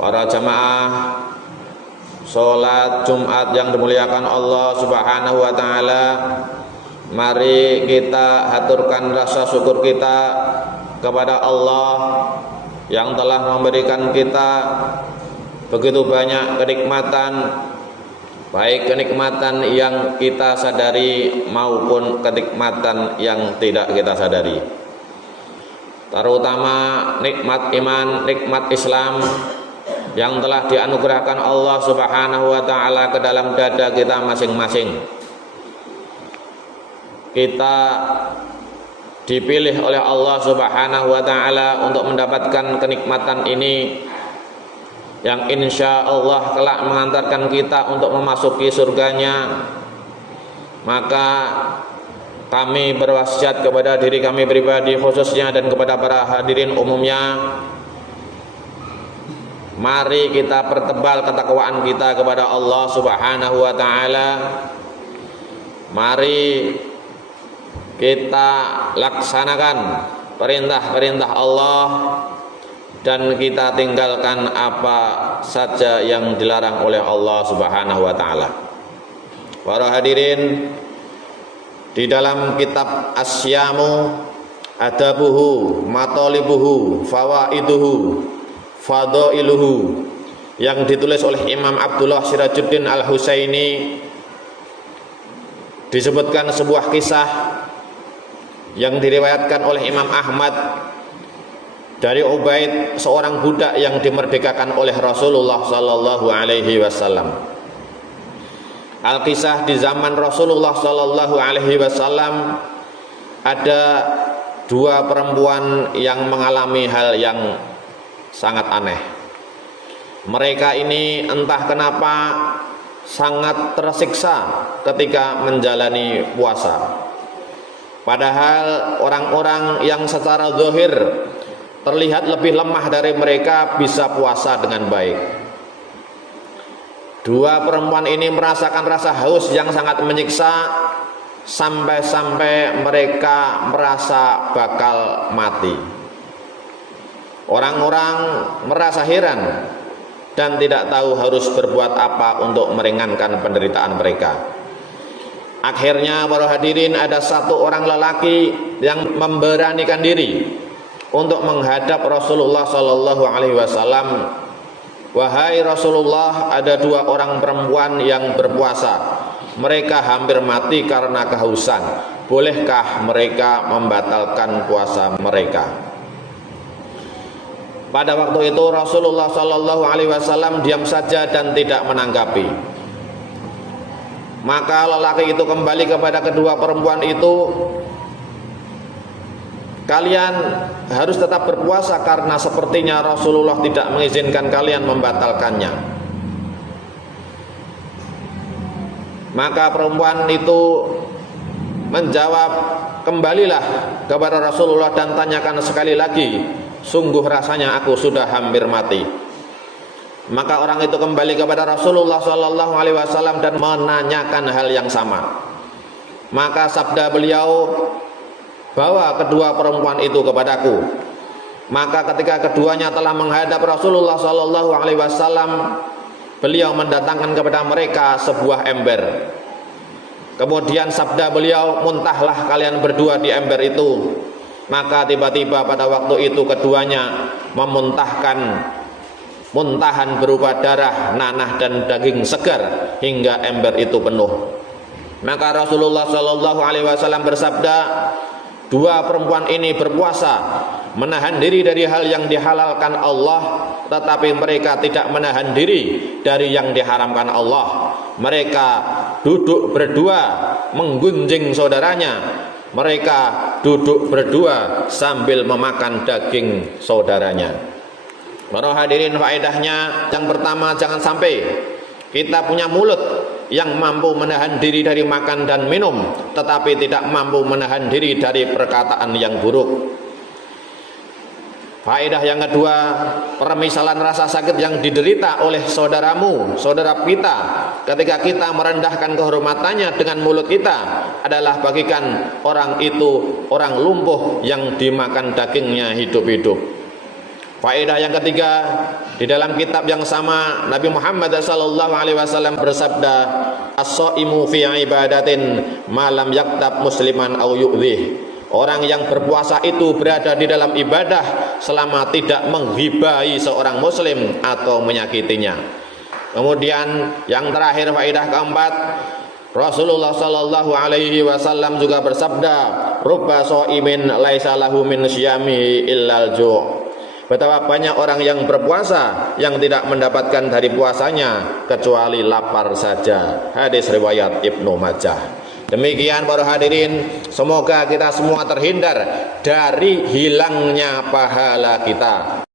para jamaah sholat Jumat yang dimuliakan Allah Subhanahu wa Ta'ala, mari kita haturkan rasa syukur kita kepada Allah yang telah memberikan kita begitu banyak kenikmatan, baik kenikmatan yang kita sadari maupun kenikmatan yang tidak kita sadari, terutama nikmat iman, nikmat Islam yang telah dianugerahkan Allah Subhanahu wa Ta'ala ke dalam dada kita masing-masing. Kita dipilih oleh Allah Subhanahu wa Ta'ala untuk mendapatkan kenikmatan ini yang insya Allah kelak mengantarkan kita untuk memasuki surganya. Maka kami berwasiat kepada diri kami pribadi khususnya dan kepada para hadirin umumnya, mari kita pertebal ketakwaan kita kepada Allah Subhanahu wa Ta'ala. Mari kita laksanakan perintah-perintah Allah dan kita tinggalkan apa saja yang dilarang oleh Allah Subhanahu wa Ta'ala. Para hadirin, di dalam kitab Asyamu, Adabuhu, Matalibuhu, Fawaiduhu, Fadailuhu yang ditulis oleh Imam Abdullah Sirajuddin Al-Husaini, disebutkan sebuah kisah yang diriwayatkan oleh Imam Ahmad dari Ubaid, seorang budak yang dimerdekakan oleh Rasulullah sallallahu alaihi wasallam. Al-kisah di zaman Rasulullah sallallahu alaihi wasallam ada dua perempuan yang mengalami hal yang sangat aneh. Mereka ini entah kenapa sangat tersiksa ketika menjalani puasa. Padahal orang-orang yang secara zahir terlihat lebih lemah dari mereka bisa puasa dengan baik. Dua perempuan ini merasakan rasa haus yang sangat menyiksa, sampai-sampai mereka merasa bakal mati. Orang-orang merasa heran dan tidak tahu harus berbuat apa untuk meringankan penderitaan mereka. Akhirnya para hadirin, ada satu orang lelaki yang memberanikan diri untuk menghadap Rasulullah sallallahu alaihi wasallam. Wahai Rasulullah, ada dua orang perempuan yang berpuasa. Mereka hampir mati karena kehausan. Bolehkah mereka membatalkan puasa mereka? Pada waktu itu Rasulullah sallallahu alaihi wasallam diam saja dan tidak menanggapi. Maka lelaki itu kembali kepada kedua perempuan itu, kalian harus tetap berpuasa karena sepertinya Rasulullah tidak mengizinkan kalian membatalkannya. Maka perempuan itu menjawab, kembalilah kepada Rasulullah dan tanyakan sekali lagi, sungguh rasanya aku sudah hampir mati. Maka orang itu kembali kepada Rasulullah sallallahu alaihi wasallam dan menanyakan hal yang sama. Maka sabda beliau, bawa kedua perempuan itu kepadaku. Maka ketika keduanya telah menghadap Rasulullah sallallahu alaihi wasallam, beliau mendatangkan kepada mereka sebuah ember. Kemudian sabda beliau, muntahlah kalian berdua di ember itu. Maka tiba-tiba pada waktu itu keduanya memuntahkan muntahan berupa darah, nanah dan daging segar hingga ember itu penuh. Maka Rasulullah sallallahu alaihi wasallam bersabda, dua perempuan ini berpuasa, menahan diri dari hal yang dihalalkan Allah, tetapi mereka tidak menahan diri dari yang diharamkan Allah. Mereka duduk berdua menggunjing saudaranya. Mereka duduk berdua sambil memakan daging saudaranya. Para hadirin, faedahnya yang pertama, jangan sampai kita punya mulut yang mampu menahan diri dari makan dan minum, tetapi tidak mampu menahan diri dari perkataan yang buruk. Faedah yang kedua, permisalan rasa sakit yang diderita oleh saudaramu, saudara kita, ketika kita merendahkan kehormatannya dengan mulut kita, adalah bagikan orang itu orang lumpuh yang dimakan dagingnya hidup-hidup. Faedah yang ketiga, di dalam kitab yang sama Nabi Muhammad SAW bersabda, as-shaimu fi ibadatin malam yaktab musliman au yu'dhih. Orang yang berpuasa itu berada di dalam ibadah selama tidak menghibai seorang muslim atau menyakitinya. Kemudian yang terakhir, faedah keempat, Rasulullah sallallahu alaihi wasallam juga bersabda, rubba shaimin laisa lahu min syiyami illal ju'. Betapa banyak orang yang berpuasa yang tidak mendapatkan dari puasanya kecuali lapar saja. Hadis riwayat Ibnu Majah. Demikian para hadirin, semoga kita semua terhindar dari hilangnya pahala kita.